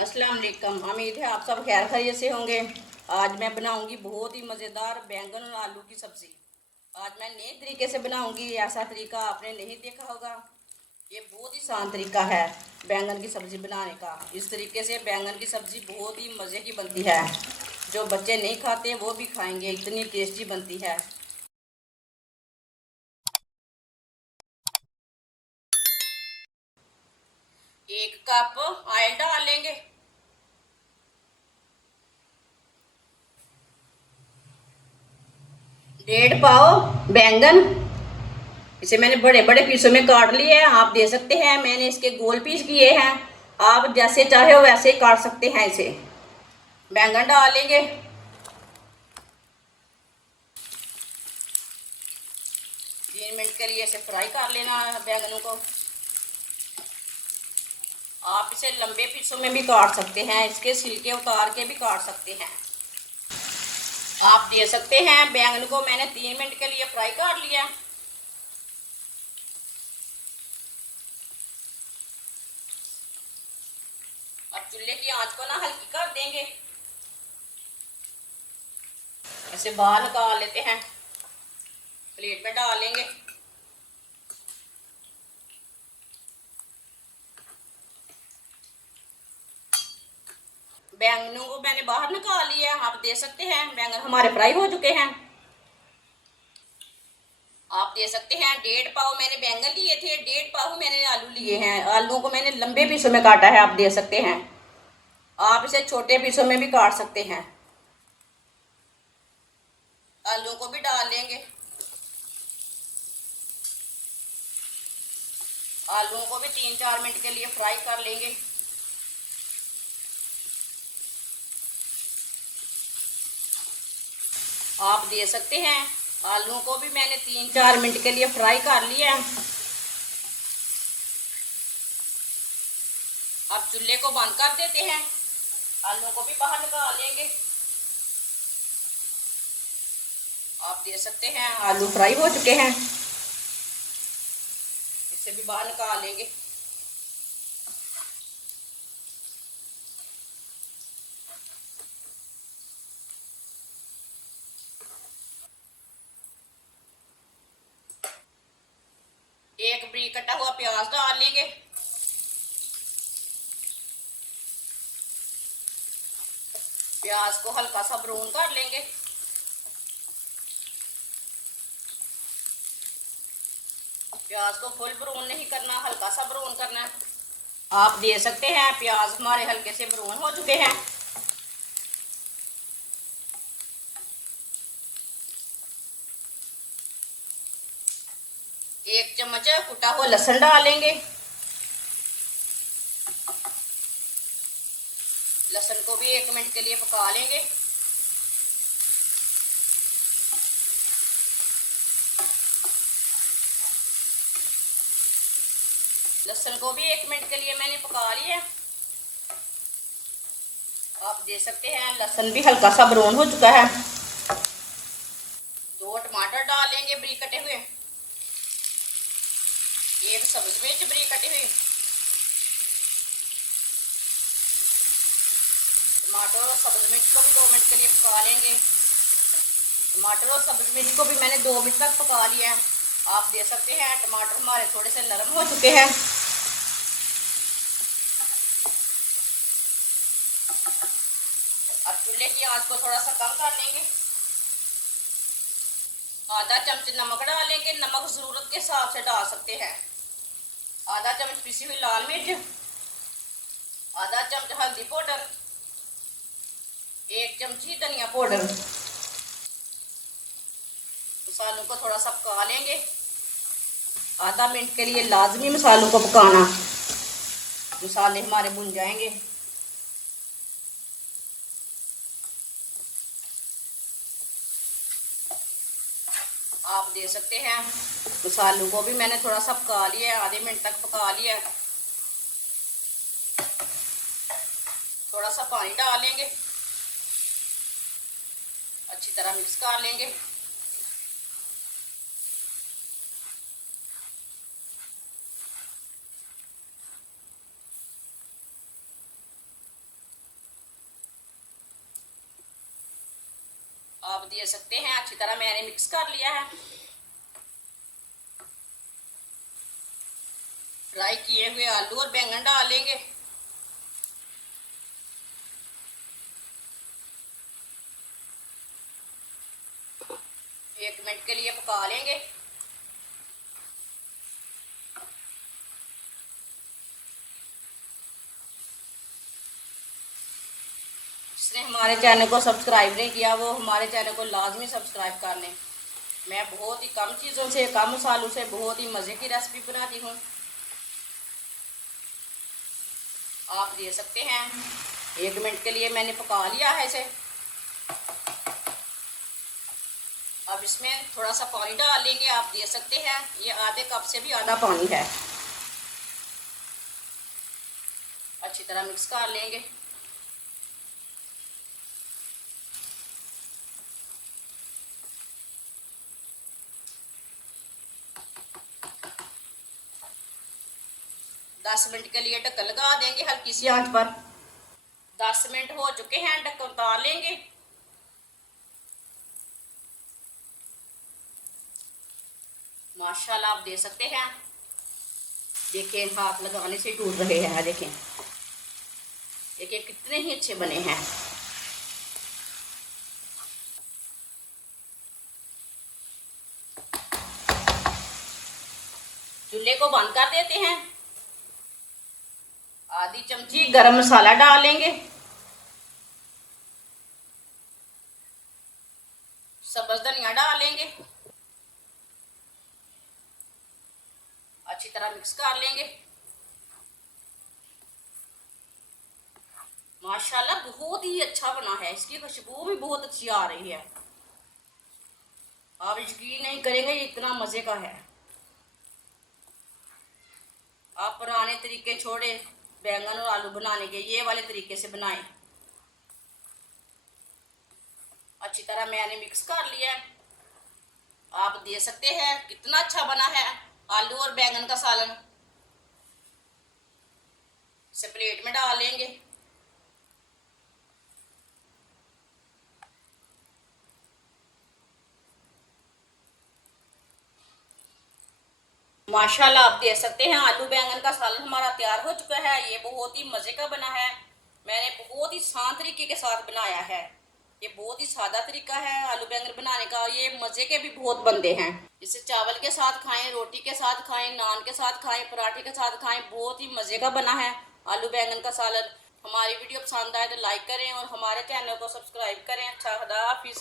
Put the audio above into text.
अस्सलाम वालेकुम। उम्मीद है आप सब खैर खैरियत से होंगे। आज मैं बनाऊंगी बहुत ही मज़ेदार बैंगन और आलू की सब्ज़ी। आज मैं नए तरीके से बनाऊंगी, ऐसा तरीका आपने नहीं देखा होगा। ये बहुत ही आसान तरीका है बैंगन की सब्ज़ी बनाने का। इस तरीके से बैंगन की सब्ज़ी बहुत ही मज़े की बनती है। जो बच्चे नहीं खाते वो भी खाएंगे, इतनी टेस्टी बनती है। 1 कप ऑयल डाल लेंगे। 1.5 पाव बैंगन, इसे मैंने बड़े बड़े पीसों में काट लिए हैं। आप दे सकते हैं, मैंने इसके गोल पीस किए हैं। आप जैसे चाहे हो वैसे काट सकते हैं इसे। बैंगन डालेंगे। 3 मिनट के लिए इसे फ्राई कर लेना है बैंगनों को। आप इसे लंबे पीसों में भी काट सकते हैं, इसके छिलके उतार के भी काट सकते हैं। आप दे सकते हैं। बैंगन को मैंने 3 मिनट के लिए फ्राई कर लिया। अब चूल्हे की आंच को ना हल्की कर देंगे। इसे बाहर निकाल लेते हैं, प्लेट में डाल लेंगे। बैंगनों को मैंने बाहर निकाल लिया। आप दे सकते हैं, बैंगन हमारे फ्राई हो चुके हैं। आप दे सकते हैं। 1.5 पाव मैंने बैंगन लिए थे, 1.5 पाव मैंने आलू लिए हैं। आलूओं को मैंने लंबे पीसों में काटा है, आप दे सकते हैं। आप इसे छोटे पीसों में भी काट सकते हैं। आलू को भी डाल लेंगे। आलूओं को भी 3-4 मिनट के लिए फ्राई कर लेंगे। आप दे सकते हैं। आलूओं को भी मैंने 3-4 मिनट के लिए फ्राई कर लिया। अब चूल्हे को बंद कर देते हैं। आलूओं को भी बाहर निकाल लेंगे। आप दे सकते हैं, आलू फ्राई हो चुके हैं। इसे भी बाहर निकाल लेंगे। एक बरीक कटा हुआ प्याज डाल लेंगे। प्याज को हल्का सा ब्राउन कर लेंगे। प्याज को फुल ब्राउन नहीं करना, हल्का सा ब्राउन करना है। आप दे सकते हैं। प्याज हमारे हल्के से ब्राउन हो चुके हैं। एक चम्मच कुटा हुआ लहसुन डालेंगे। लहसुन को भी 1 मिनट के लिए पका लेंगे। लहसुन को भी 1 मिनट के लिए मैंने पका लिया। आप दे सकते हैं, लहसुन भी हल्का सा ब्राउन हो चुका है। 2 टमाटर डालेंगे बरीक कटे हुए। एक सब्ज मिर्च बरीक कटी हुई। टमाटर और सब्ज मिर्च को भी 2 मिनट के लिए पका लेंगे। टमाटर और सब्ज मिर्च को भी मैंने 2 मिनट तक पका लिया है। आप दे सकते हैं। टमाटर हमारे थोड़े से नरम हो चुके हैं। अब चूल्हे की आंच को थोड़ा सा कम कर लेंगे। आधा चम्मच नमक डालेंगे। नमक जरूरत के हिसाब से डाल सकते हैं। आधा चम्मच पिसी हुई लाल मिर्च। आधा चम्मच हल्दी पाउडर। 1 चमची धनिया पाउडर। मसालों को थोड़ा सा पका लेंगे। आधा मिनट के लिए लाजमी मसालों को पकाना, मसाले हमारे भुन जाएंगे। आप दे सकते हैं। मसालों को भी मैंने थोड़ा सा पका लिया है, आधे मिनट तक पका लिया है। थोड़ा सा पानी डालेंगे, अच्छी तरह मिक्स कर लेंगे। अब दे सकते हैं, अच्छी तरह मैंने मिक्स कर लिया है। फ्राई किए हुए आलू और बैंगन डालेंगे। एक मिनट के लिए पका लेंगे। जिसने हमारे चैनल को सब्सक्राइब नहीं किया वो हमारे चैनल को लाजमी सब्सक्राइब कर लें। मैं बहुत ही कम चीज़ों से, कम मसालों से बहुत ही मज़े की रेसिपी बनाती हूँ। आप दे सकते हैं। 1 मिनट के लिए मैंने पका लिया है इसे। अब इसमें थोड़ा सा पानी डाल लेंगे। आप दे सकते हैं, ये आधे कप से भी आधा पानी है। अच्छी तरह मिक्स कर लेंगे। दस मिनट के लिए ढक्कन लगा देंगे हल्की सी आंच पर। 10 मिनट हो चुके हैं, ढक्कन उतार लेंगे। माशाल्लाह आप दे सकते हैं। देखिए हाथ लगाने से टूट रहे हैं। देखें देखिए कितने ही अच्छे बने हैं। चूल्हे को बंद कर देते हैं। आधी चमची गरम मसाला डाल लेंगे। सब्ज धनिया डाल लेंगे। अच्छी तरह मिक्स कर लेंगे। माशाल्लाह बहुत ही अच्छा बना है। इसकी खुशबू भी बहुत अच्छी आ रही है। आप यकीन नहीं करेंगे ये इतना मज़े का है। आप पुराने तरीके छोड़े बैंगन और आलू बनाने के, ये वाले तरीके से बनाएं। अच्छी तरह मैंने मिक्स कर लिया है। आप दे सकते हैं कितना अच्छा बना है आलू और बैंगन का सालन। इसे प्लेट में डाल लेंगे। माशाल्लाह आप देख सकते हैं आलू बैंगन का सालन हमारा तैयार हो चुका है। ये बहुत ही मज़े का बना है। मैंने बहुत ही आसान तरीके के साथ बनाया है। ये बहुत ही सादा तरीका है आलू बैंगन बनाने का। ये मज़े के भी बहुत बनते हैं। इसे चावल के साथ खाएं, रोटी के साथ खाएं, नान के साथ खाएं, पराठे के साथ खाएं। बहुत ही मज़े का बना है आलू बैंगन का सालन। हमारी वीडियो पसंद आए तो लाइक करें और हमारे चैनल को सब्सक्राइब करें। अच्छा, खुदा हाफिज़।